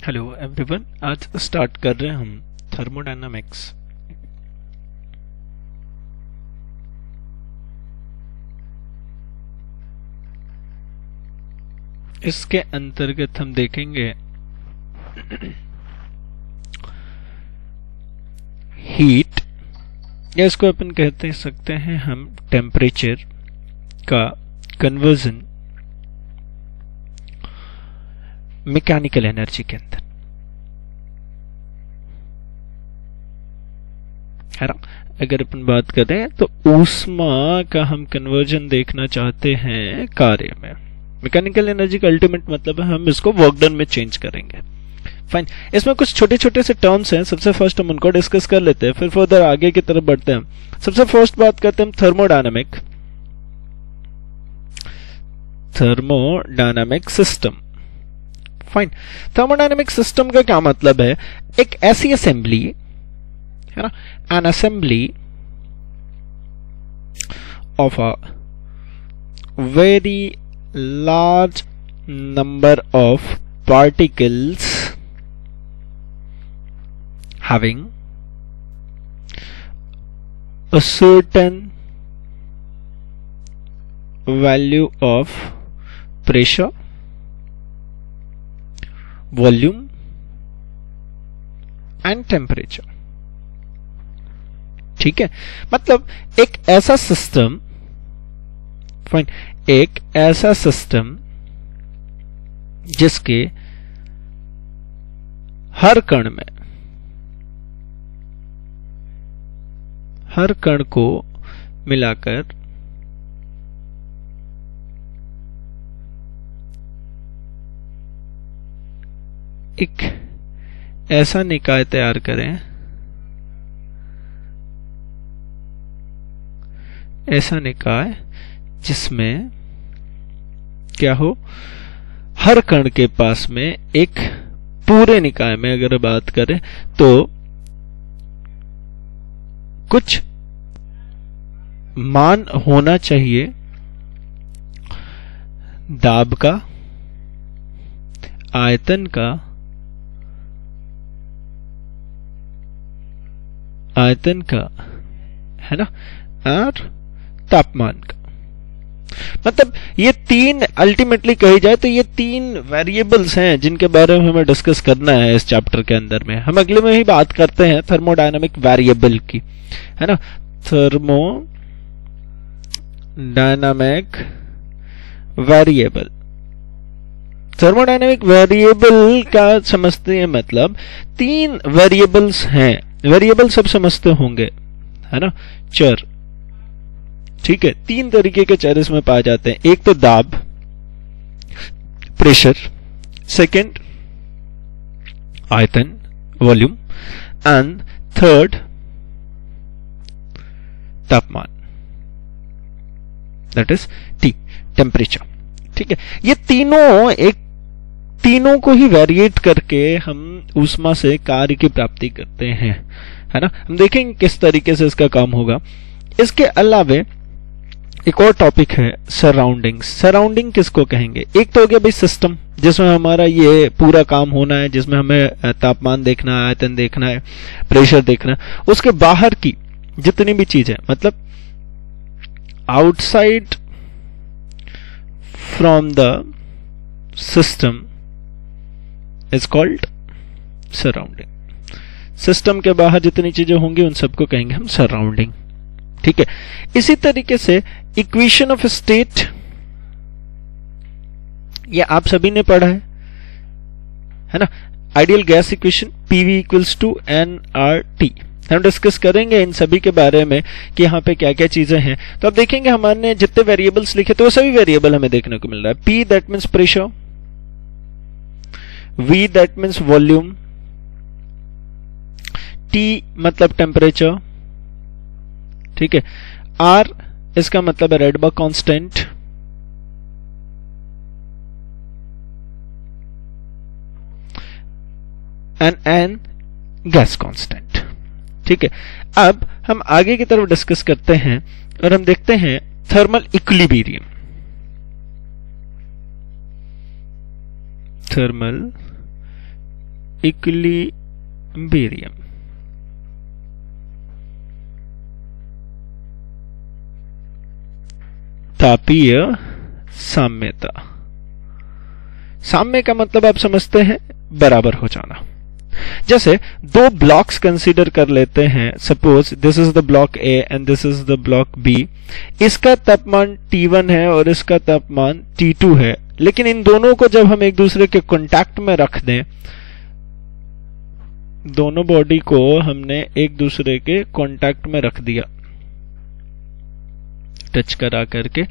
Hello everyone, आज start कर रहे हैं हम थर्मोडायनामिक्स। इसके अंतर्गत हम देखेंगे हीट, या इसको अपन कहते सकते हैं हम टेम्परेचर का कन्वर्जन मैकेनिकल एनर्जी के अंदर, है ना। अगर अपन बात करें तो ऊष्मा का हम कन्वर्जन देखना चाहते हैं कार्य में। मैकेनिकल एनर्जी का अल्टीमेट मतलब है हम इसको वर्क डन में चेंज करेंगे। फाइन, इसमें कुछ छोटे छोटे से टर्म्स हैं। सबसे फर्स्ट हम उनको डिस्कस कर लेते हैं, फिर फर्दर आगे की तरफ बढ़ते हैं। सबसे फर्स्ट बात करते हैं thermodynamic system. Fine, thermodynamic system का क्या मतलब है? एक ऐसी असेंबली, है ना, N assembly of a very large number of particles having a certain value of pressure, volume and temperature। ठीक है, मतलब एक ऐसा सिस्टम, फाइन, एक ऐसा सिस्टम जिसके हर कण को मिलाकर एक ऐसा निकाय तैयार करें, ऐसा निकाय जिसमें क्या हो, हर कण के पास में एक, पूरे निकाय में अगर बात करें तो कुछ मान होना चाहिए दाब का, आयतन का, है ना, और तापमान का। मतलब ये तीन, अल्टीमेटली कही जाए तो ये तीन वेरिएबल्स हैं जिनके बारे में हमें डिस्कस करना है इस चैप्टर के अंदर में। हम अगले में ही बात करते हैं थर्मोडायनामिक वेरिएबल की, है ना। थर्मोडायनामिक वेरिएबल का समझते हैं, मतलब तीन वेरिएबल्स हैं। वेरिएबल सब समझते होंगे, है ना, चर। ठीक है, तीन तरीके के चर इसमें पाए जाते हैं। एक तो दाब, प्रेशर, सेकंड आयतन, वॉल्यूम, एंड थर्ड तापमान, दैट इज टी, टेम्परेचर। ठीक है, ये तीनों को ही वेरिएट करके हम ऊष्मा से कार्य की प्राप्ति करते हैं, है ना। हम देखेंगे किस तरीके से इसका काम होगा। इसके अलावे एक और टॉपिक है सराउंडिंग। सराउंडिंग किसको कहेंगे? एक तो हो गया भाई सिस्टम, जिसमें हमारा ये पूरा काम होना है, जिसमें हमें तापमान देखना है, आयतन देखना है, प्रेशर देखना है। उसके बाहर की जितनी भी चीजें, मतलब outside from the system is called surrounding. System के बाहर जितनी चीजें होंगी उन सबको कहेंगे हम सराउंडिंग। ठीक है, इसी तरीके से इक्वेशन ऑफ स्टेट, ये आप सभी ने पढ़ा है ना। Ideal gas equation PV equals to NRT. हम डिस्कस करेंगे इन सभी के बारे में कि यहाँ पे क्या क्या चीजें हैं। तो अब देखेंगे हमारे जितने वेरिएबल्स लिखे तो वो सभी वेरिएबल हमें देखने को मिल रहा है। P that means pressure, V that means volume, T मतलब टेम्परेचर, ठीक है, आर इसका मतलब है Rydberg constant, and N gas constant. ठीक है, अब हम आगे की तरफ डिस्कस करते हैं और हम देखते हैं थर्मल इक्विलिब्रियम। Thermal equilibrium. तापीय साम्यता। साम्य का मतलब आप समझते हैं, बराबर हो जाना। जैसे दो ब्लॉक्स कंसीडर कर लेते हैं, suppose this is the block A and this is the block B. इसका तापमान T1 है और इसका तापमान T2 है, लेकिन इन दोनों को जब हम एक दूसरे के कांटेक्ट में रख दें, दोनों बॉडी को हमने एक दूसरे के कांटेक्ट में रख दिया टच करा करके,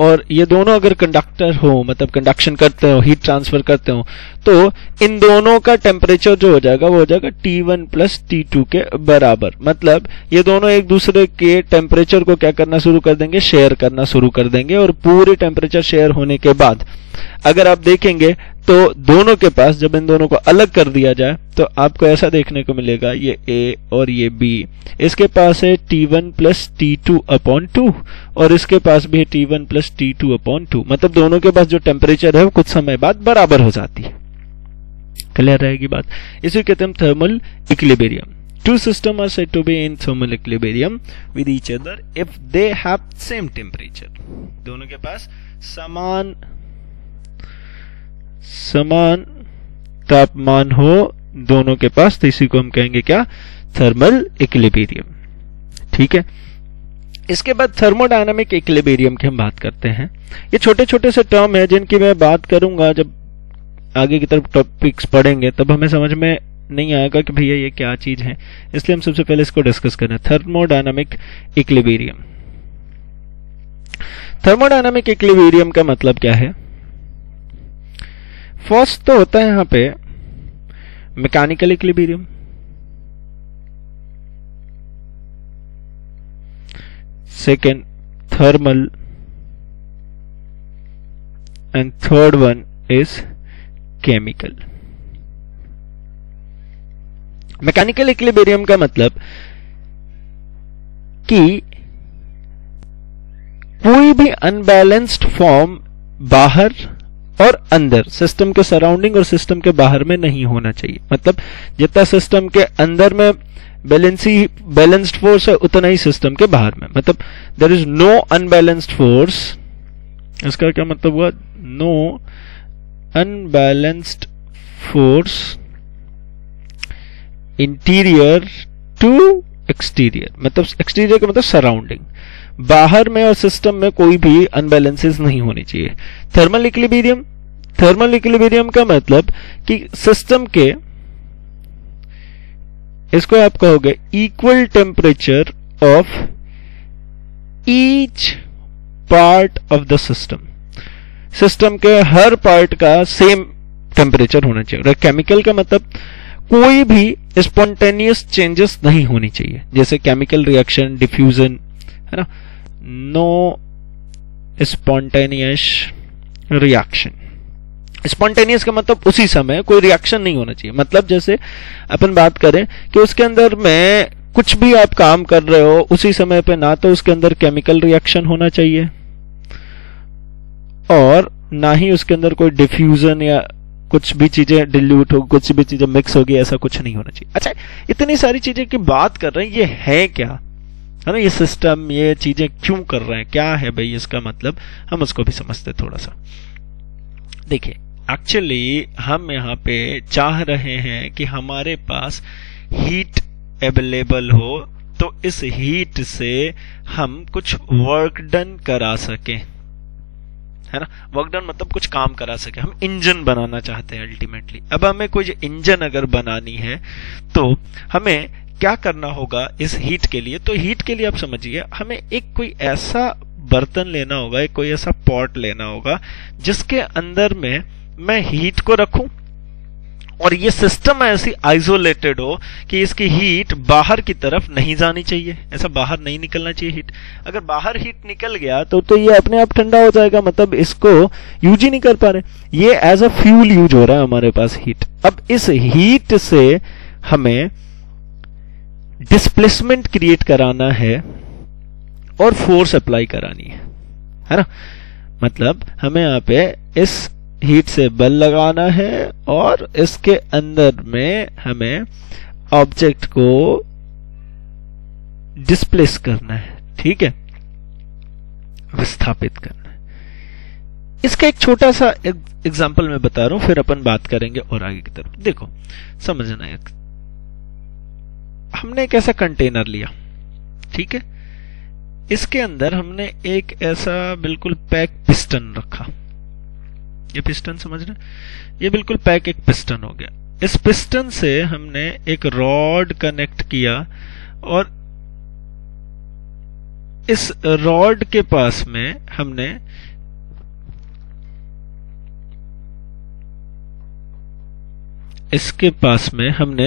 और ये दोनों अगर कंडक्टर हो, मतलब कंडक्शन करते हो, हीट ट्रांसफर करते हो, तो इन दोनों का टेम्परेचर जो हो जाएगा वो हो जाएगा T1 प्लस T2 के बराबर। मतलब ये दोनों एक दूसरे के टेम्परेचर को क्या करना शुरू कर देंगे, शेयर करना शुरू कर देंगे। और पूरे टेम्परेचर शेयर होने के बाद अगर आप देखेंगे तो दोनों के पास, जब इन दोनों को अलग कर दिया जाए तो आपको ऐसा देखने को मिलेगा, ये A और ये B, इसके पास है T1 प्लस T2 अपॉन 2 और इसके पास भी है T1 प्लस T2 अपॉन 2। मतलब दोनों के पास जो टेम्परेचर है वो कुछ समय बाद बराबर हो जाती है। क्लियर रहेगी बात? इसे कहते हैं thermal equilibrium. Two systems are said to be in thermal equilibrium with each other if they have same temperature. दोनों के पास समान तापमान हो दोनों के पास, तो इसी को हम कहेंगे क्या, थर्मल इक्विलिब्रियम। ठीक है। इसके बाद थर्मोडायनामिक इक्विलिब्रियम की हम बात करते हैं। ये छोटे छोटे से टर्म है जिनकी मैं बात करूंगा, जब आगे की तरफ टॉपिक्स पढ़ेंगे तब हमें समझ में नहीं आएगा कि भैया ये क्या चीज है, इसलिए हम सबसे पहले इसको डिस्कस करें। Thermodynamic equilibrium. थर्मोडायनामिक इक्विलिब्रियम का मतलब क्या है? फर्स्ट तो होता है यहां पे mechanical equilibrium, second thermal, and third one is chemical. Mechanical equilibrium का मतलब कि कोई भी अनबैलेंस्ड फॉर्म बाहर और अंदर, सिस्टम के सराउंडिंग और सिस्टम के बाहर में नहीं होना चाहिए। मतलब जितना सिस्टम के अंदर में बैलेंस्ड फोर्स है उतना ही सिस्टम के बाहर में, मतलब there is no unbalanced force. इसका क्या मतलब हुआ? No unbalanced force interior to exterior, मतलब एक्सटीरियर का मतलब सराउंडिंग, बाहर में और सिस्टम में कोई भी अनबैलेंसेस नहीं होनी चाहिए। थर्मल इक्विलिब्रियम का मतलब कि सिस्टम के, इसको आप कहोगे equal temperature of each part of the system. System के हर पार्ट का सेम टेम्परेचर होना चाहिए। और केमिकल का मतलब कोई भी स्पॉन्टेनियस चेंजेस नहीं होनी चाहिए, जैसे केमिकल रिएक्शन, डिफ्यूजन, है ना, नो स्पॉन्टेनियस रिएक्शन। स्पॉन्टेनियस का मतलब उसी समय कोई रिएक्शन नहीं होना चाहिए। मतलब जैसे अपन बात करें कि उसके अंदर में कुछ भी आप काम कर रहे हो उसी समय पे, ना तो उसके अंदर केमिकल रिएक्शन होना चाहिए और ना ही उसके अंदर कोई डिफ्यूजन या कुछ भी चीजें डिल्यूट हो, कुछ भी चीजें मिक्स होगी, ऐसा कुछ नहीं होना चाहिए। अच्छा, इतनी सारी चीजें की बात कर रहे हैं, ये है क्या, है ना, ये सिस्टम, ये चीजें क्यों कर रहे हैं, क्या है भाई इसका मतलब, हम उसको भी समझते थोड़ा सा। देखिए, एक्चुअली हम यहाँ पे चाह रहे हैं कि हमारे पास हीट अवेलेबल हो, तो इस हीट से हम कुछ वर्क डन करा सकें, है ना। वर्क डन मतलब कुछ काम करा सके। हम इंजन बनाना चाहते हैं अल्टीमेटली। अब हमें कोई इंजन अगर बनानी है तो हमें क्या करना होगा इस हीट के लिए? तो हीट के लिए आप समझिए, हमें एक कोई ऐसा बर्तन लेना होगा, एक कोई ऐसा पॉट लेना होगा जिसके अंदर में मैं हीट को रखूं और ये सिस्टम ऐसी आइसोलेटेड हो कि इसकी हीट बाहर की तरफ नहीं जानी चाहिए, ऐसा बाहर नहीं निकलना चाहिए हीट। अगर बाहर हीट निकल गया तो ये अपने आप ठंडा हो जाएगा, मतलब इसको यूज ही नहीं कर पा रहे, ये एज अ फ्यूल यूज हो रहा है हमारे पास हीट। अब इस हीट से हमें डिस्प्लेसमेंट क्रिएट कराना है और फोर्स अप्लाई करानी है ना। मतलब हमें यहाँ पे इस हीट से बल लगाना है और इसके अंदर में हमें ऑब्जेक्ट को डिस्प्लेस करना है, ठीक है, विस्थापित करना है। इसका एक छोटा सा एग्जांपल मैं बता रहा हूं, फिर अपन बात करेंगे और आगे की तरफ। देखो समझना है, हमने एक ऐसा कंटेनर लिया, ठीक है, इसके अंदर हमने एक ऐसा बिल्कुल पैक पिस्टन रखा। ये पिस्टन समझ रहे, ये बिल्कुल पैक एक पिस्टन हो गया। इस पिस्टन से हमने एक रॉड कनेक्ट किया और इस रॉड के पास में हमने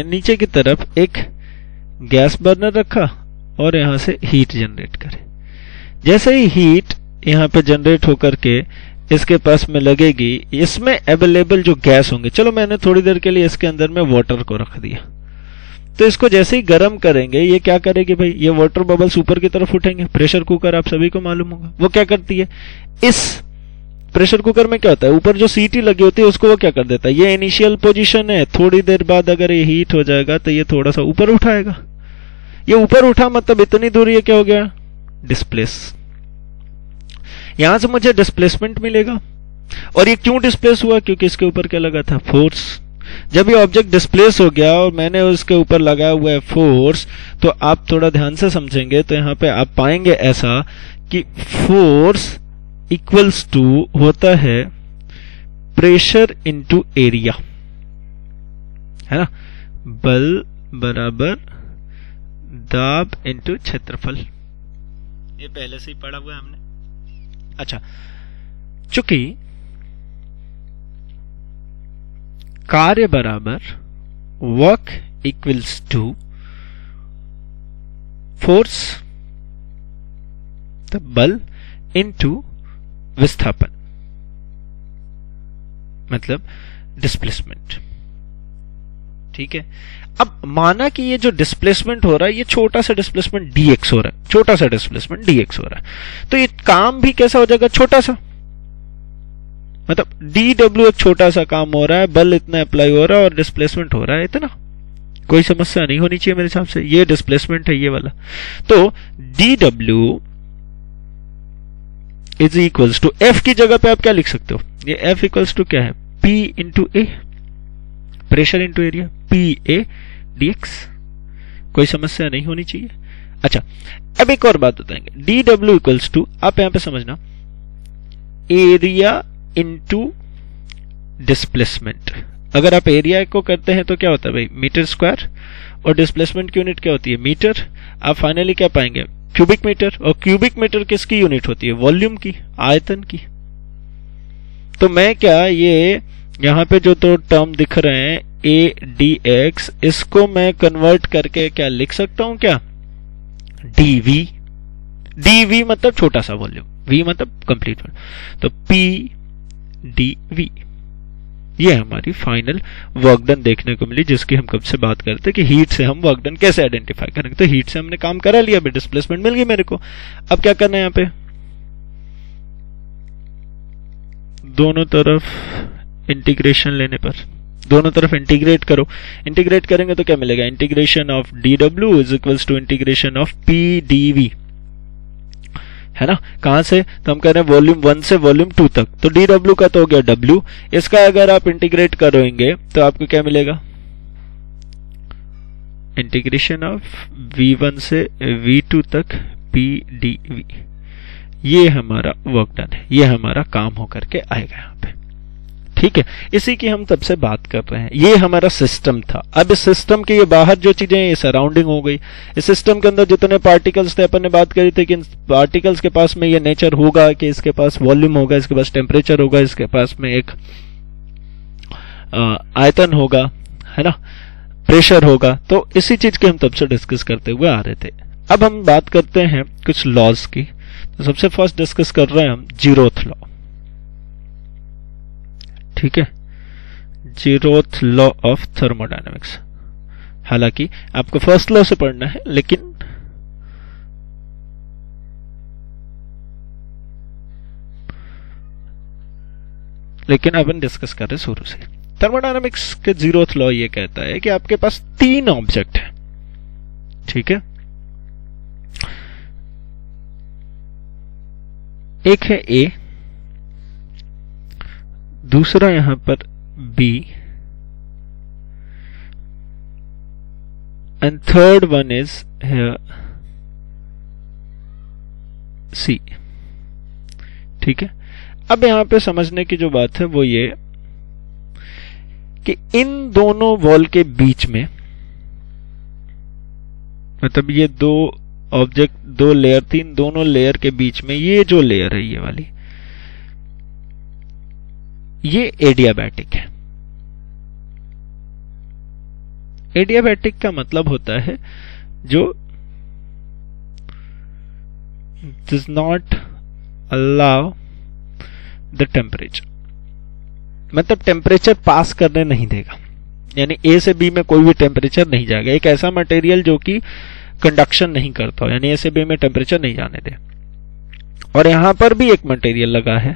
नीचे की तरफ एक गैस बर्नर रखा और यहां से हीट जनरेट करे। जैसे ही हीट यहां पे जनरेट होकर के इसके पास में लगेगी, इसमें अवेलेबल जो गैस होंगे, चलो मैंने थोड़ी देर के लिए इसके अंदर में वाटर को रख दिया, तो इसको जैसे ही गर्म करेंगे ये क्या करेगी भाई, ये वाटर बबल्स ऊपर की तरफ उठेंगे। प्रेशर कुकर आप सभी को मालूम होगा, वो क्या करती है, इस प्रेशर कुकर में क्या होता है, ऊपर जो सीटी लगी होती है उसको वो क्या कर देता है, ये इनिशियल पोजीशन है, थोड़ी देर बाद अगर ये हीट हो जाएगा तो ये थोड़ा सा ऊपर उठाएगा। ये ऊपर उठा मतलब इतनी दूर ये क्या हो गया, डिस्प्लेस। यहां से मुझे डिस्प्लेसमेंट मिलेगा। और ये क्यों डिस्प्लेस हुआ, क्योंकि इसके ऊपर क्या लगा था, फोर्स। जब ये ऑब्जेक्ट डिस्प्लेस हो गया और मैंने उसके ऊपर लगाया हुआ है फोर्स, तो आप थोड़ा ध्यान से समझेंगे तो यहां पे आप पाएंगे ऐसा कि फोर्स इक्वल्स टू होता है प्रेशर इनटू एरिया, है ना, बल बराबर दाब इनटू क्षेत्रफल। ये पहले से ही पढ़ा हुआ है हमने। अच्छा, चूंकि कार्य बराबर वर्क इक्वल्स टू फोर्स, तब बल इनटू विस्थापन, मतलब डिस्प्लेसमेंट, ठीक है। अब माना कि ये जो डिस्प्लेसमेंट हो रहा है, ये छोटा सा डिस्प्लेसमेंट dx हो रहा है, छोटा सा डिस्प्लेसमेंट dx हो रहा है, तो ये काम भी कैसा हो जाएगा, छोटा सा, मतलब dw एक छोटा सा काम हो रहा है, बल इतना अप्लाई हो रहा है और डिस्प्लेसमेंट हो रहा है इतना। कोई समस्या नहीं होनी चाहिए मेरे हिसाब से। ये डिस्प्लेसमेंट है ये वाला, तो dw is equals to f की जगह पे आप क्या लिख सकते हो, ये f इक्वल्स टू क्या है, p into A, pressure into area, PA dx। कोई समस्या नहीं होनी चाहिए। अच्छा, अब एक और बात बताएंगे, dw इक्वल्स टू, आप यहां पे समझना, एरिया इंटू डिस्प्लेसमेंट। अगर आप एरिया को करते हैं तो क्या होता है भाई, मीटर स्क्वायर, और डिस्प्लेसमेंट की यूनिट क्या होती है, मीटर। आप फाइनली क्या पाएंगे, क्यूबिक मीटर। और क्यूबिक मीटर किसकी यूनिट होती है, वॉल्यूम की, आयतन की। तो मैं क्या, ये यहां पे जो दो टर्म दिख रहे हैं ADX, इसको मैं कन्वर्ट करके क्या लिख सकता हूं, क्या, DV। DV मतलब छोटा सा वॉल्यूम, V मतलब कंप्लीट वॉल्यूम, तो PdV। ये हमारी फाइनल वर्क डन देखने को मिली, जिसकी हम कब से बात करते हैं कि हीट से हम वर्क डन कैसे आइडेंटिफाई करेंगे। तो हीट से हमने काम करा लिया, डिस्प्लेसमेंट मिल गई मेरे को। अब क्या करना है, यहां पे दोनों तरफ इंटीग्रेशन लेने पर, दोनों तरफ इंटीग्रेट करो। इंटीग्रेट करेंगे तो क्या मिलेगा, integration of dw is equals to integration of pdv, है ना। कहां से, तो हम कह रहे हैं वॉल्यूम 1 से वॉल्यूम 2 तक, तो dw का तो हो गया w, इसका अगर आप इंटीग्रेट करोगे तो आपको क्या मिलेगा, इंटीग्रेशन ऑफ v1 से v2 तक pdv। ये हमारा वर्क डन है, ये हमारा काम होकर के आएगा यहां पे, ठीक है। इसी की हम तब से बात कर रहे हैं। ये हमारा सिस्टम था। अब इस सिस्टम के ये बाहर जो चीजें, ये सराउंडिंग हो गई। इस सिस्टम के अंदर जितने पार्टिकल्स थे, अपन ने बात करी थी कि इन पार्टिकल्स के पास में ये नेचर होगा कि इसके पास वॉल्यूम होगा, इसके पास टेम्परेचर होगा, इसके पास में एक आयतन होगा, है ना, प्रेशर होगा। तो इसी चीज के हम तब से डिस्कस करते हुए आ रहे थे। अब हम बात करते हैं कुछ लॉज की। तो सबसे फर्स्ट डिस्कस कर रहे हैं हम जीरोथ लॉ, ठीक है, जीरोथ लॉ ऑफ थर्मोडायनेमिक्स। हालांकि आपको फर्स्ट लॉ से पढ़ना है, लेकिन लेकिन अपन डिस्कस कर रहे शुरू से। थर्मोडायनामिक्स के 0th लॉ ये कहता है कि आपके पास 3 ऑब्जेक्ट है, ठीक है। एक है ए, दूसरा यहां पर B, and third one is here C, ठीक है। अब यहां पे समझने की जो बात है वो ये कि इन दोनों वॉल के बीच में, मतलब ये 2 ऑब्जेक्ट, 2 लेयर थी, इन दोनों लेयर के बीच में ये जो लेयर है ये वाली, ये एडियाबैटिक है। एडियाबैटिक का मतलब होता है जो does not allow the temperature, मतलब टेम्परेचर पास करने नहीं देगा, यानी ए से बी में कोई भी टेम्परेचर नहीं जाएगा। एक ऐसा मटेरियल जो कि कंडक्शन नहीं करता हो, यानी ए से बी में टेम्परेचर नहीं जाने दे। और यहां पर भी एक मटेरियल लगा है,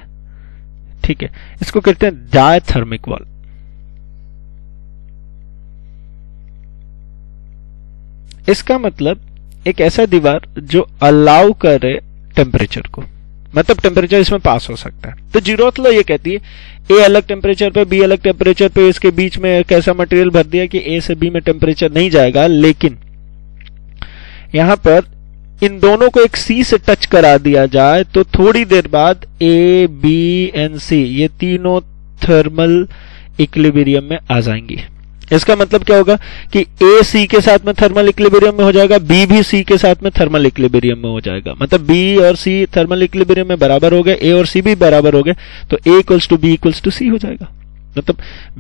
ठीक है, इसको कहते हैं डायथर्मिक वॉल। इसका मतलब एक ऐसा दीवार जो अलाउ करे टेम्परेचर को, मतलब टेम्परेचर इसमें पास हो सकता है। तो 0th लॉ ये कहती है ए अलग टेम्परेचर पे, बी अलग टेम्परेचर पे, इसके बीच में एक ऐसा मटेरियल भर दिया कि ए से बी में टेम्परेचर नहीं जाएगा, लेकिन यहां पर इन दोनों को एक सी से टच करा दिया जाए तो थोड़ी देर बाद ए, बी एंड सी ये तीनों थर्मल इक्विलिब्रियम में आ जाएंगी। इसका मतलब क्या होगा कि ए सी के साथ में थर्मल इक्विलिब्रियम में हो जाएगा, बी भी सी के साथ में थर्मल इक्विलिब्रियम में हो जाएगा, मतलब बी और सी थर्मल इक्विलिब्रियम में बराबर हो गए, ए और सी भी बराबर हो गए, तो A equals to B equals to C हो जाएगा। मतलब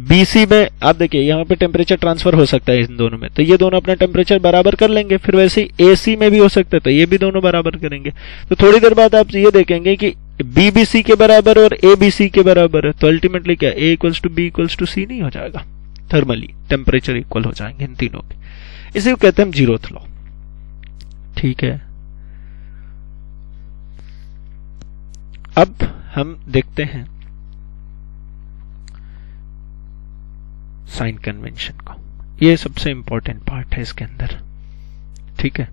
बीसी में आप देखिए यहां पे टेम्परेचर ट्रांसफर हो सकता है इन दोनों में, तो ये दोनों अपना टेम्परेचर बराबर कर लेंगे। फिर वैसे ही एसी में भी हो सकता है, तो ये भी दोनों बराबर करेंगे। तो थोड़ी देर बाद आप ये देखेंगे कि बी बी सी के बराबर और ए बी सी के बराबर है, तो अल्टीमेटली क्या A equals to B equals to C नहीं हो जाएगा, थर्मली टेम्परेचर इक्वल हो जाएंगे इन तीनों के। इसे कहते हैं हम 0th लॉ, ठीक है। अब हम देखते हैं साइन कन्वेंशन को, ये सबसे इंपॉर्टेंट पार्ट है इसके अंदर, ठीक है।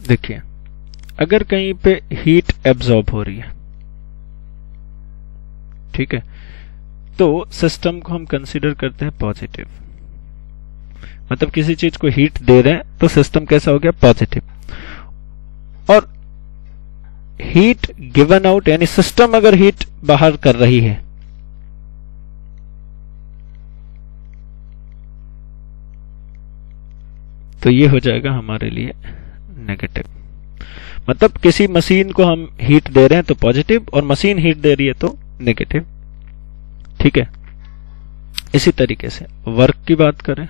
देखिए अगर कहीं पे हीट एब्जॉर्ब हो रही है, ठीक है, तो सिस्टम को हम कंसीडर करते हैं पॉजिटिव, मतलब किसी चीज को हीट दे रहे हैं तो सिस्टम कैसा हो गया, पॉजिटिव। और हीट गिवन आउट, यानी सिस्टम अगर हीट बाहर कर रही है तो ये हो जाएगा हमारे लिए नेगेटिव। मतलब किसी मशीन को हम हीट दे रहे हैं तो पॉजिटिव, और मशीन हीट दे रही है तो नेगेटिव, ठीक है। इसी तरीके से वर्क की बात करें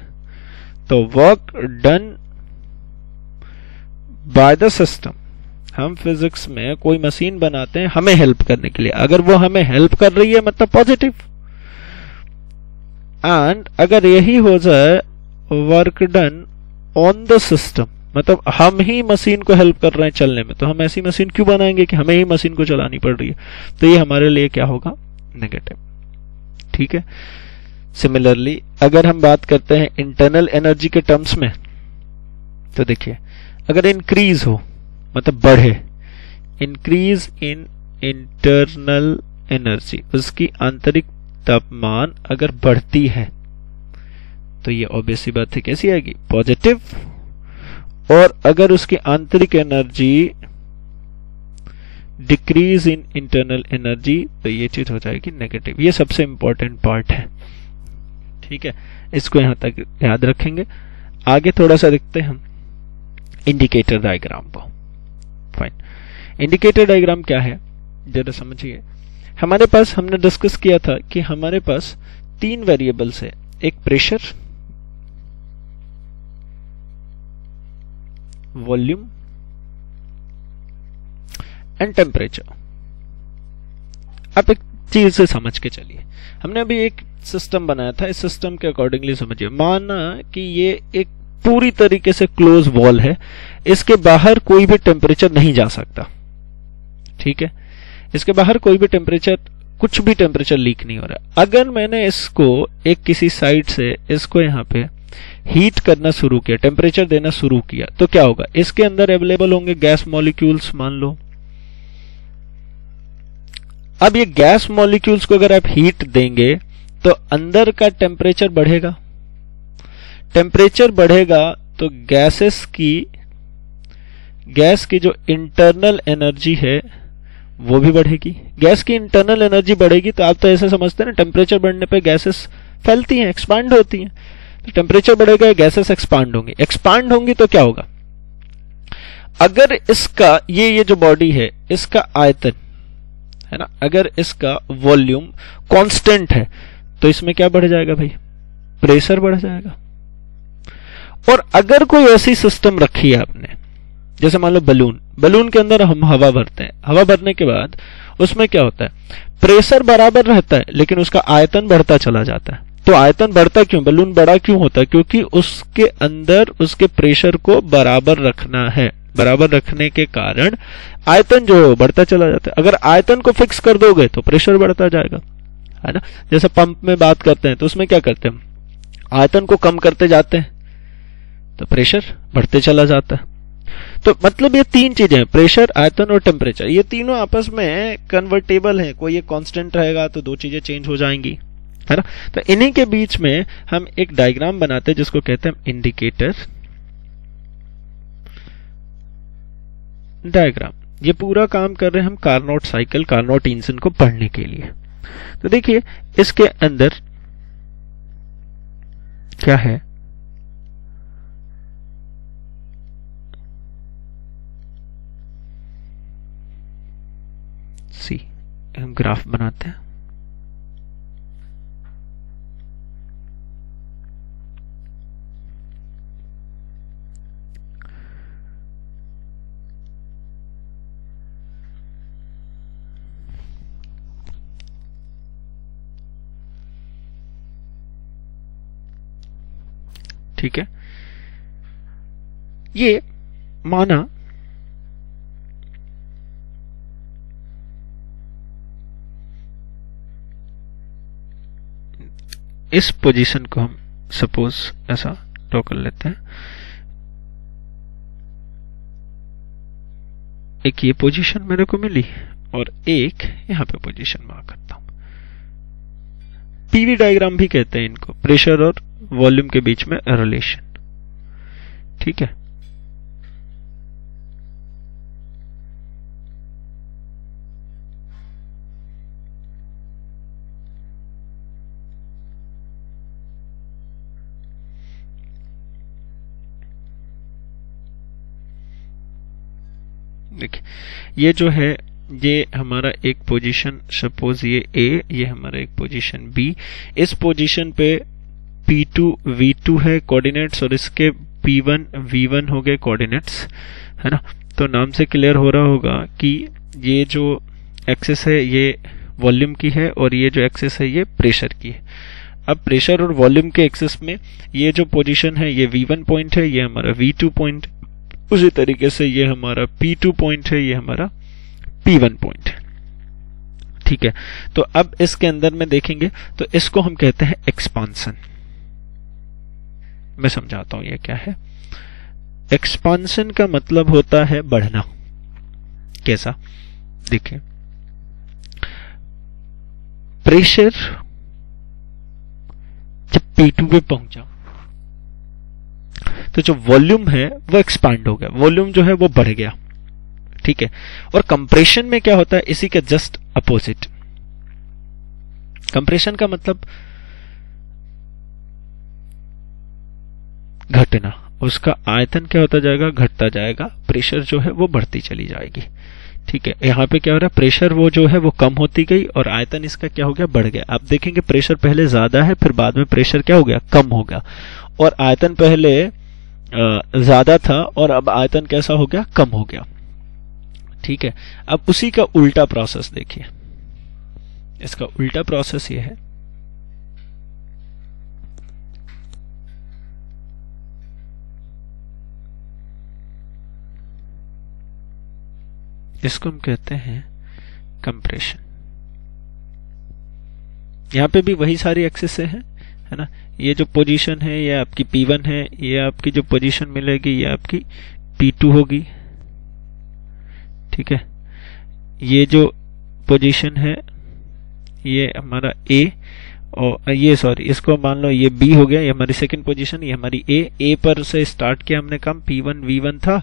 तो work done by the system, हम फिजिक्स में कोई मशीन बनाते हैं हमें हेल्प करने के लिए, अगर वो हमें हेल्प कर रही है मतलब पॉजिटिव। एंड अगर यही हो जाए work done on the system, मतलब हम ही मशीन को हेल्प कर रहे हैं चलने में, तो हम ऐसी मशीन क्यों बनाएंगे कि हमें ही मशीन को चलानी पड़ रही है, तो ये हमारे लिए क्या होगा, नेगेटिव, ठीक है। सिमिलरली अगर हम बात करते हैं इंटरनल एनर्जी के टर्म्स में, तो देखिए अगर इंक्रीज हो मतलब बढ़े, इंक्रीज इन इंटरनल एनर्जी, उसकी आंतरिक तापमान अगर बढ़ती है तो ये ऑब्वियस सी बात है कैसी आएगी, पॉजिटिव। और अगर उसकी आंतरिक energy decrease in internal energy तो ये चीज हो जाएगी नेगेटिव। ये सबसे इंपॉर्टेंट पार्ट है, ठीक है, इसको यहां तक याद रखेंगे। आगे थोड़ा सा देखते हैं हम इंडिकेटर डायग्राम को। फाइन, इंडिकेटर डायग्राम क्या है जरा समझिए। हमारे पास, हमने डिस्कस किया था कि हमारे पास 3 वेरिएबल्स है, एक प्रेशर, वॉल्यूम एंड टेम्परेचर। आप एक चीज से समझ के चलिए। हमने अभी एक सिस्टम बनाया था, इस सिस्टम के अकॉर्डिंगली समझिए। माना कि ये एक पूरी तरीके से क्लोज वॉल है, इसके बाहर कोई भी टेम्परेचर नहीं जा सकता, ठीक है, इसके बाहर कोई भी टेम्परेचर, कुछ भी टेम्परेचर लीक नहीं हो रहा। अगर मैंने इसको एक किसी साइड से इसको यहाँ पे हीट करना शुरू किया, टेम्परेचर देना शुरू किया, तो क्या होगा, इसके अंदर अवेलेबल होंगे गैस मॉलिक्यूल्स मान लो। अब ये गैस मॉलिक्यूल्स को अगर आप हीट देंगे तो अंदर का टेम्परेचर बढ़ेगा, टेम्परेचर बढ़ेगा तो गैस की जो इंटरनल एनर्जी है वो भी बढ़ेगी। गैस की इंटरनल एनर्जी बढ़ेगी तो आप तो ऐसे समझते हैं ना, टेम्परेचर बढ़ने पे गैसेस फैलती हैं, एक्सपांड होती हैं। तो टेम्परेचर बढ़ेगा, गैसेस एक्सपांड होंगी, एक्सपांड होंगी तो क्या होगा, अगर इसका ये जो बॉडी है इसका आयतन है ना, अगर इसका वॉल्यूम कांस्टेंट है तो इसमें क्या बढ़ जाएगा भाई, प्रेशर बढ़ जाएगा। और अगर कोई ऐसी सिस्टम रखी है आपने, जैसे मान लो बलून के अंदर हम हवा भरते हैं, हवा भरने के बाद उसमें क्या होता है, प्रेशर बराबर रहता है लेकिन उसका आयतन बढ़ता चला जाता है। तो आयतन बढ़ता क्यों, बलून बड़ा क्यों होता है, क्योंकि उसके अंदर उसके प्रेशर को बराबर रखना है, बराबर रखने के कारण आयतन जो है बढ़ता चला जाता है। अगर आयतन को फिक्स कर दोगे तो प्रेशर बढ़ता जाएगा, है ना। जैसे पंप में बात करते हैं तो उसमें क्या करते हैं, आयतन को कम करते जाते हैं तो प्रेशर बढ़ते चला जाता है। तो मतलब ये तीन चीजें हैं, प्रेशर, आयतन और टेम्परेचर, ये तीनों आपस में कन्वर्टेबल है। कोई एक कांस्टेंट रहेगा तो दो चीजें चेंज हो जाएंगी, है ना। तो इन्हीं के बीच में हम एक डायग्राम बनाते हैं जिसको कहते हैं इंडिकेटर डायग्राम। ये पूरा काम कर रहे हैं हम कार्नोट साइकिल, कार्नोट इंजन को पढ़ने के लिए। तो देखिए इसके अंदर क्या है, सी हम ग्राफ बनाते हैं। ठीक है, ये माना इस पोजीशन को हम सपोज ऐसा ड्रॉ कर लेते हैं, एक ये पोजीशन मेरे को मिली और एक यहां पे पोजीशन मार्क करता हूं। पीवी डायग्राम भी कहते हैं इनको, प्रेशर और वॉल्यूम के बीच में रिलेशन, ठीक है। देखिए ये जो है, ये हमारा एक पोजीशन, सपोज ये ए, ये हमारा एक पोजीशन बी। इस पोजीशन पे P2 V2 है कोऑर्डिनेट्स और इसके P1 V1 हो गए कोऑर्डिनेट्स, है ना। तो नाम से क्लियर हो रहा होगा कि ये जो एक्सिस है ये वॉल्यूम की है और ये जो एक्सिस है ये प्रेशर की है। अब प्रेशर और वॉल्यूम के एक्सिस में ये जो पोजीशन है ये V1 पॉइंट है, ये हमारा V2 पॉइंट, उसी तरीके से ये हमारा P2 पॉइंट है, ये हमारा P1 पॉइंट है, ठीक है। तो अब इसके अंदर में देखेंगे तो इसको हम कहते हैं एक्सपांसन। मैं समझाता हूं ये क्या है। एक्सपांसन का मतलब होता है बढ़ना। कैसा, देखिए प्रेशर जब P2 पे पहुंचा तो जो वॉल्यूम है वो एक्सपांड हो गया, वॉल्यूम जो है वो बढ़ गया, ठीक है। और कंप्रेशन में क्या होता है, इसी के जस्ट अपोजिट। कंप्रेशन का मतलब घटना, उसका आयतन क्या होता जाएगा, घटता जाएगा, प्रेशर जो है वो बढ़ती चली जाएगी, ठीक है। यहाँ पे क्या हो रहा है, प्रेशर वो जो है वो कम होती गई और आयतन इसका क्या हो गया, बढ़ गया। आप देखेंगे प्रेशर पहले ज्यादा है, फिर बाद में प्रेशर क्या हो गया, कम हो गया, और आयतन पहले ज्यादा था और अब आयतन कैसा हो गया, कम हो गया, ठीक है। अब उसी का उल्टा प्रोसेस देखिए, इसका उल्टा प्रोसेस ये है, इसको हम कहते हैं कंप्रेशन। यहाँ पे भी वही सारी एक्सेस हैं, है ना। ये जो पोजीशन है ये आपकी P1 है, ये आपकी जो पोजीशन मिलेगी ये आपकी P2 होगी, ठीक है। ये जो पोजीशन है ये हमारा A, और ये सॉरी इसको मान लो ये B हो गया, ये हमारी सेकंड पोजीशन, ये हमारी A पर से स्टार्ट किया हमने काम, P1 V1 था,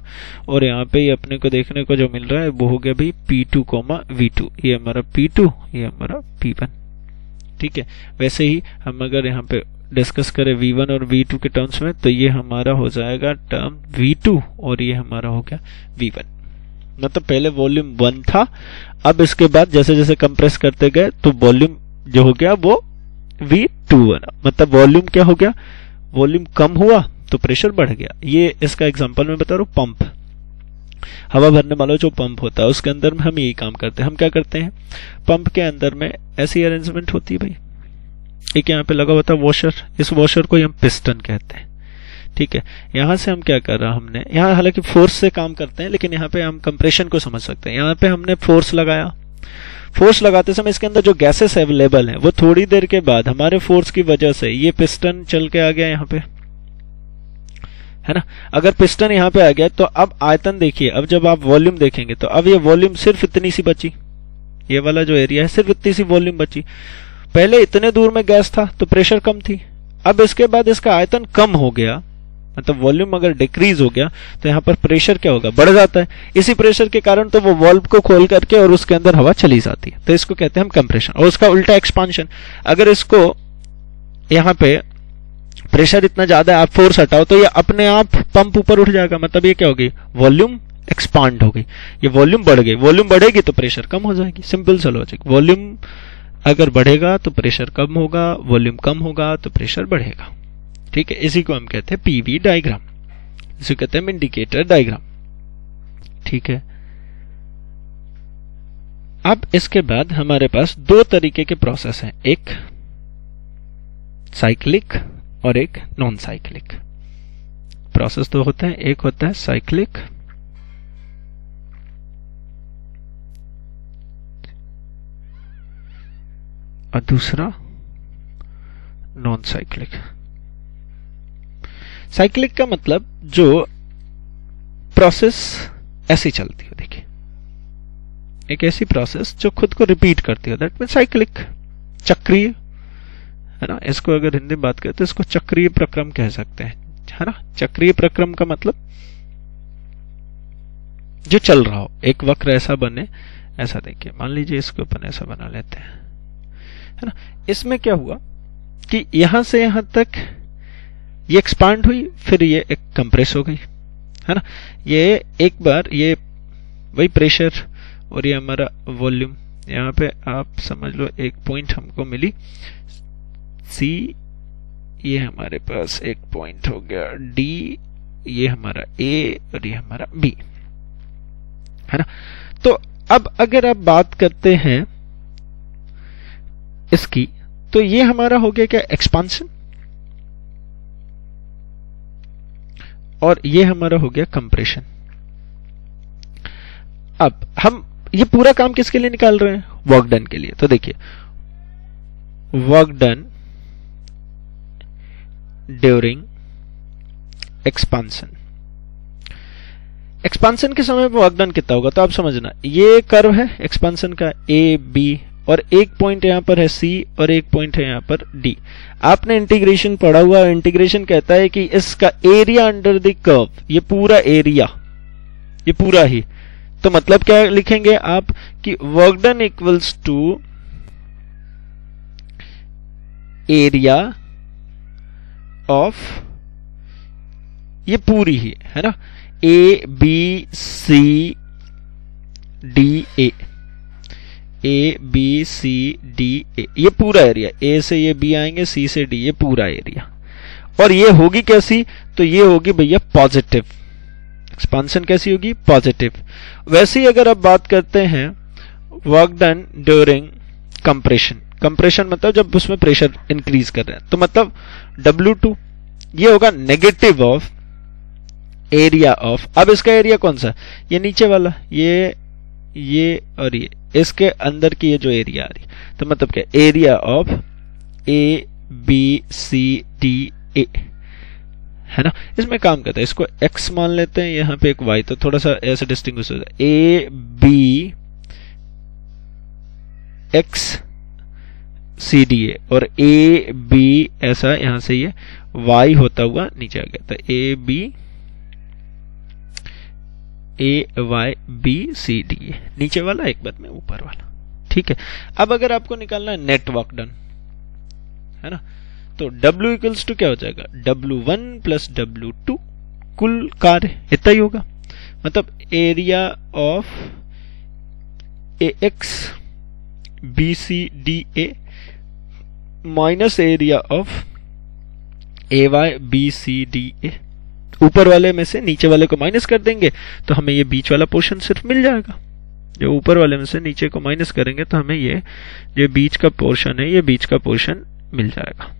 और यहाँ पे ये अपने को देखने को जो मिल रहा है वो हो गया भाई P2, V2, ये हमारा P2, ये हमारा P1, ठीक है। वैसे ही हम अगर यहाँ पे डिस्कस करें V1 और V2 के टर्म्स में, तो ये हमारा हो जाएगा टर्म V2 और ये हमारा हो गया V1। मतलब पहले वॉल्यूम 1 था, अब इसके बाद जैसे जैसे कंप्रेस करते गए तो वॉल्यूम जो हो गया वो V2 बना। मतलब वॉल्यूम क्या हो गया, वॉल्यूम कम हुआ तो प्रेशर बढ़ गया। ये इसका एग्जांपल मैं बता रहा हूँ, पंप, हवा भरने वाला जो पंप होता है उसके अंदर में हम यही काम करते हैं। हम क्या करते हैं, पंप के अंदर में ऐसी अरेंजमेंट होती है भाई, एक यहाँ पे लगा हुआ था वॉशर, इस वॉशर को हम पिस्टन कहते हैं, ठीक है। यहाँ से हम क्या कर रहा, हमने यहाँ हालांकि फोर्स से काम करते हैं, लेकिन यहाँ पे हम कंप्रेशन को समझ सकते हैं। यहाँ पे हमने फोर्स लगाया, फोर्स लगाते समय इसके अंदर जो गैसेस अवेलेबल हैं वो थोड़ी देर के बाद हमारे फोर्स की वजह से ये पिस्टन चल के आ गया यहाँ पे, है ना। अगर पिस्टन यहाँ पे आ गया तो अब आयतन देखिए, अब जब आप वॉल्यूम देखेंगे तो अब ये वॉल्यूम सिर्फ इतनी सी बची, ये वाला जो एरिया है सिर्फ इतनी सी वॉल्यूम बची। पहले इतने दूर में गैस था तो प्रेशर कम थी, अब इसके बाद इसका आयतन कम हो गया, मतलब वॉल्यूम अगर डिक्रीज हो गया तो यहाँ पर प्रेशर क्या होगा, बढ़ जाता है। इसी प्रेशर के कारण तो वो वाल्व को खोल करके और उसके अंदर हवा चली जाती है, तो इसको कहते हैं हम कंप्रेशन। और उसका उल्टा एक्सपांशन, अगर इसको यहाँ पे प्रेशर इतना ज्यादा है, आप फोर्स हटाओ तो ये अपने आप पंप ऊपर उठ जाएगा, मतलब ये क्या होगी, वॉल्यूम एक्सपांड हो गई, ये वॉल्यूम बढ़ गई। वॉल्यूम बढ़ेगी तो प्रेशर कम हो जाएगी, सिंपल सा लॉजिक। वॉल्यूम अगर बढ़ेगा तो प्रेशर कम होगा, वॉल्यूम कम होगा तो प्रेशर बढ़ेगा, ठीक है। इसी को हम कहते हैं पीवी डायग्राम, इसे कहते हैं इंडिकेटर डायग्राम, ठीक है। अब इसके बाद हमारे पास दो तरीके के प्रोसेस हैं, एक साइक्लिक और एक नॉन साइक्लिक। प्रोसेस तो होते हैं, एक होता है साइक्लिक और दूसरा नॉन साइक्लिक। साइक्लिक का मतलब जो प्रोसेस ऐसी चलती हो, देखिए एक ऐसी प्रोसेस जो खुद को रिपीट करती हो, दैट मीन साइक्लिक, चक्रीय, है ना। इसको अगर हिंदी में बात करें तो इसको चक्रीय प्रक्रम कह सकते हैं, है ना। चक्रीय प्रक्रम का मतलब जो चल रहा हो, एक वक्र ऐसा बने, ऐसा देखिए मान लीजिए इसको अपन ऐसा बना लेते हैं, है ना। इसमें क्या हुआ कि यहां से यहां तक ये एक्सपांड हुई, फिर ये एक कंप्रेस हो गई, है ना। ये एक बार ये वही प्रेशर और ये हमारा वॉल्यूम, यहाँ पे आप समझ लो एक पॉइंट हमको मिली C, ये हमारे पास एक पॉइंट हो गया D, ये हमारा A और ये हमारा B, है ना। तो अब अगर आप बात करते हैं इसकी, तो ये हमारा हो गया क्या, एक्सपांशन, और ये हमारा हो गया कंप्रेशन। अब हम ये पूरा काम किसके लिए निकाल रहे हैं, वर्क डन के लिए। तो देखिए work done during expansion, expansion के समय वर्क डन कितना होगा, तो आप समझना ये कर्व है एक्सपांशन का ए बी, और एक पॉइंट यहां पर है C और एक पॉइंट है यहां पर D। आपने इंटीग्रेशन पढ़ा हुआ, इंटीग्रेशन कहता है कि इसका एरिया अंडर द कर्व, ये पूरा एरिया, ये पूरा ही, तो मतलब क्या लिखेंगे आप कि work done equals to area of, ये पूरी ही, है ना, A B C D A, A B C D A, ये पूरा एरिया, A से ये B आएंगे, C से D, ये पूरा एरिया। और ये होगी कैसी, तो ये होगी भैया पॉजिटिव, एक्सपांशन कैसी होगी, पॉजिटिव। वैसे ही अगर आप बात करते हैं work done during compression. Compression मतलब जब उसमें प्रेशर इंक्रीज कर रहे हैं, तो मतलब W2 ये होगा नेगेटिव ऑफ एरिया ऑफ, अब इसका एरिया कौन सा, ये नीचे वाला, ये और ये इसके अंदर की ये जो एरिया आ रही, तो मतलब क्या, area of A B C D A, है ना। इसमें काम करता है, इसको x मान लेते हैं, यहाँ पे एक y, तो थोड़ा सा ऐसे डिस्टिंग्विश हो जाए, A B X C D A, और ए बी ऐसा यहां से ये y होता हुआ नीचे आ गया, तो A B A Y B C D A, नीचे वाला एक बात में ऊपर वाला, ठीक है। अब अगर आपको निकालना है नेट वर्क डन, है ना, तो W इक्वल्स टू क्या हो जाएगा, W1 प्लस W2, कुल कार्य इतना ही होगा, मतलब area of A X B C D A minus area of A Y B C D A, ऊपर वाले में से नीचे वाले को माइनस कर देंगे तो हमें ये बीच वाला पोर्शन सिर्फ मिल जाएगा। जो ऊपर वाले में से नीचे को माइनस करेंगे तो हमें ये जो बीच का पोर्शन है, ये बीच का पोर्शन मिल जाएगा,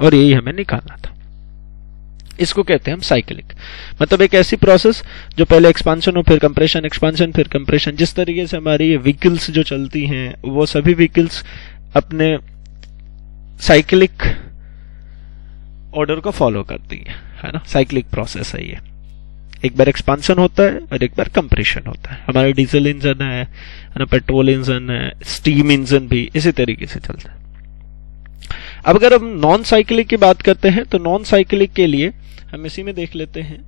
और यही हमें निकालना था। इसको कहते हैं हम साइक्लिक, मतलब एक ऐसी प्रोसेस जो पहले एक्सपांशन हो, फिर कंप्रेशन, एक्सपांशन, फिर कंप्रेशन। जिस तरीके से हमारी व्हीकल्स जो चलती हैं, वो सभी व्हीकल्स अपने साइक्लिक ऑर्डर को फॉलो करती है ना, साइक्लिक प्रोसेस है ये। एक बार एक्सपांशन होता है और एक बार कंप्रेशन होता है। हमारा डीजल इंजन है ना, पेट्रोल इंजन है, स्टीम इंजन भी इसी तरीके से चलता है। अब अगर हम नॉन साइक्लिक की बात करते हैं, तो नॉन साइक्लिक के लिए हम इसी में देख लेते हैं।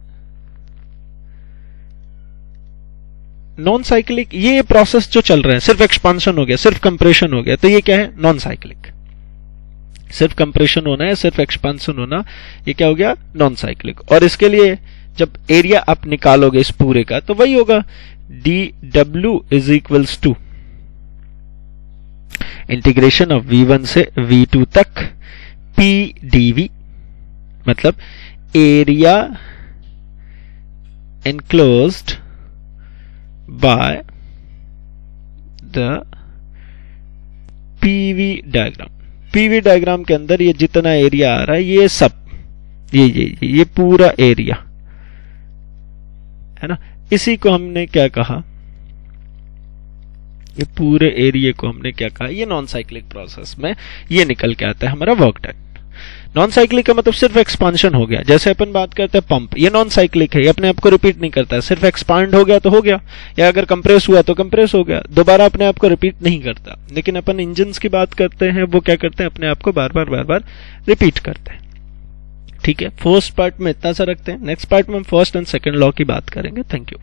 नॉन साइक्लिक ये प्रोसेस जो चल रहे हैं, सिर्फ एक्सपांशन हो गया, सिर्फ कंप्रेशन हो गया, तो ये क्या है, नॉन साइक्लिक। सिर्फ कंप्रेशन होना है, सिर्फ एक्सपांशन होना, ये क्या हो गया, नॉन साइक्लिक। और इसके लिए जब एरिया आप निकालोगे इस पूरे का, तो वही होगा dW is equals to integration of V1 से V2 तक PdV, मतलब area enclosed by the PV diagram. PV diagram के अंदर ये जितना एरिया आ रहा है, ये सब ये पूरा एरिया है ना, इसी को हमने क्या कहा, ये पूरे एरिया को हमने क्या कहा, ये नॉन साइक्लिक प्रोसेस में ये निकल के आता है हमारा वर्क डन। नॉन साइक्लिक का मतलब सिर्फ एक्सपांशन हो गया। जैसे अपन बात करते हैं पंप, ये नॉन साइक्लिक है, ये अपने आप को रिपीट नहीं करता है, सिर्फ एक्सपांड हो गया तो हो गया, या अगर कंप्रेस हुआ तो कंप्रेस हो गया, दोबारा अपने आप को रिपीट नहीं करता। लेकिन अपन इंजन्स की बात करते हैं, वो क्या करते हैं, अपने आप को बार बार रिपीट करते हैं। ठीक है, फर्स्ट पार्ट में इतना सा रखते हैं, नेक्स्ट पार्ट में हम फर्स्ट एंड सेकंड लॉ की बात करेंगे। Thank you.